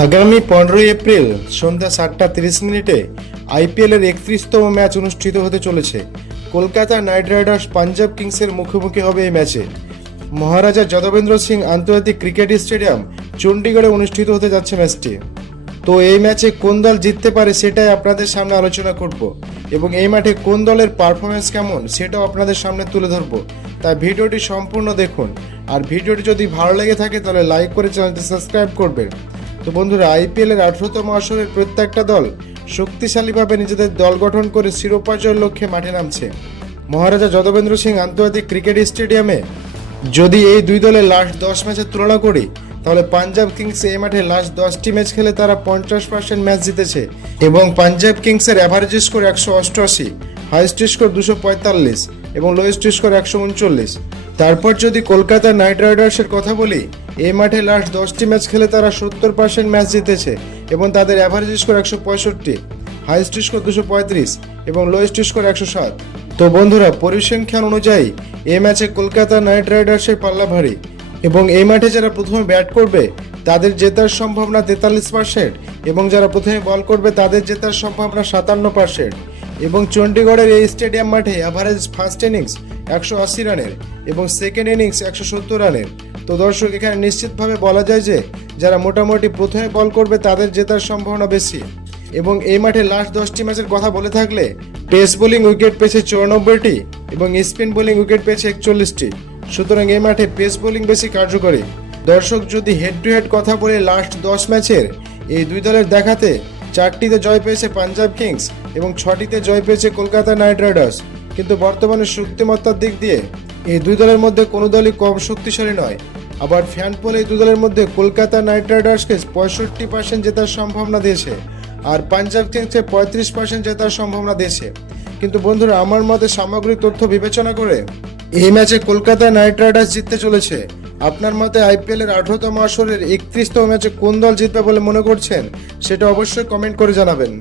আগামী পনেরোই এপ্রিল সন্ধ্যা সাতটা তিরিশ মিনিটে আইপিএলের একত্রিশতম ম্যাচ অনুষ্ঠিত হতে চলেছে। কলকাতা নাইট রাইডার্স পাঞ্জাব কিংসের মুখোমুখি হবে এই ম্যাচে। মহারাজা যদবেন্দ্র সিং আন্তর্জাতিক ক্রিকেট স্টেডিয়াম চণ্ডীগড়ে অনুষ্ঠিত হতে যাচ্ছে ম্যাচটি। তো এই ম্যাচে কোন দল জিততে পারে সেটাই আপনাদের সামনে আলোচনা করব এবং এই মাঠে কোন দলের পারফরমেন্স কেমন সেটাও আপনাদের সামনে তুলে ধরবো। তাই ভিডিওটি সম্পূর্ণ দেখুন। আর ভিডিওটি যদি ভালো লেগে থাকে তাহলে লাইক করে চ্যানেলটি সাবস্ক্রাইব করবেন। তো বন্ধুরা আইপিএল এর আঠারোতম আসরের প্রত্যেকটা দল শক্তিশালীভাবে নিজেদের দল গঠন করে শিরোপা জয়ের লক্ষ্যে মাঠে নামছে। মহারাজা যদবেন্দ্র সিং আন্তর্জাতিক ক্রিকেট স্টেডিয়ামে যদি এই দুই দলের লাস্ট দশ ম্যাচের তুলনা করি, তাহলে পাঞ্জাব কিংস এই মাঠে লাস্ট দশটি ম্যাচ খেলে তারা পঞ্চাশ পার্সেন্ট ম্যাচ জিতেছে এবং পাঞ্জাব কিংসের অ্যাভারেজ স্কোর একশো অষ্টআশি। হাইস্ট স্কোর দুশো পঁয়তাল্লিশ এবং লোয়েস্ট স্কোর একশো উনচল্লিশ। তারপর যদি কলকাতা নাইট রাইডার্সের কথা বলি এই মাঠে লাস্ট দশটি ম্যাচ খেলে তারা সত্তর পার্সেন্ট ম্যাচ জিতেছে এবং তাদের অ্যাভারেজ স্কোর একশো পঁয়ষট্টি হাইস্ট স্কোর দুশো পঁয়ত্রিশ এবং লোয়েস্ট স্কোর একশো সাত। তো বন্ধুরা, পরিসংখ্যান অনুযায়ী এই ম্যাচে কলকাতা নাইট রাইডার্সের পাল্লা ভারী এবং এই মাঠে যারা প্রথমে ব্যাট করবে, তাদের জেতার সম্ভাবনা তেতাল্লিশ পার্সেন্ট এবং যারা প্রথমে বল করবে, তাদের জেতার সম্ভাবনা সাতান্ন পার্সেন্ট এবং চণ্ডীগড়ের এই স্টেডিয়াম মাঠে অ্যাভারেজ ফার্স্ট ইনিংস একশো আশি রানের এবং সেকেন্ড ইনিংস একশো সত্তর রানের। তো দর্শক, এখানে নিশ্চিতভাবে বলা যায় যে, যারা মোটামুটি প্রথমে বল করবে তাদের জেতার সম্ভাবনা বেশি। এবং এই মাঠে লাস্ট দশটি ম্যাচের কথা বলে থাকলে পেস বোলিং উইকেট পেয়েছে চুরানব্বইটি এবং স্পিন বোলিং উইকেট পেয়েছে একচল্লিশটি। সুতরাং এই মাঠে পেস বোলিং বেশি কার্যকরী। দর্শক, যদি হেড টু হেড কথা বলে লাস্ট দশ ম্যাচের এই দুই দলের দেখাতে চারটিতে জয় পেয়েছে পাঞ্জাব কিংস এবং ছটিতে জয় পেয়েছে কলকাতা নাইট রাইডার্স। কিন্তু বর্তমানে শক্তিমত্তার দিক দিয়ে এই দুই দলের মধ্যে কোনো দলই কম শক্তিশালী নয়। আবার ফ্যান পোল এই দুই দলের মধ্যে কলকাতা নাইট রাইডার্সকে পঁয়ষট্টি পার্সেন্ট জেতার সম্ভাবনা দিয়েছে আর পাঞ্জাব কিংসকে পঁয়ত্রিশ পার্সেন্ট জেতার সম্ভাবনা দিয়েছে। কিন্তু বন্ধুরা, আমার মতে সামগ্রিক তথ্য বিবেচনা করে এই ম্যাচে কলকাতা নাইট রাইডার্স জিততে চলেছে। আপনার মতে আইপিএলের আঠারোতম আসরের একত্রিশতম ম্যাচে কোন দল জিতবে বলে মনে করছেন? সেটা অবশ্যই কমেন্ট করে জানাবেন।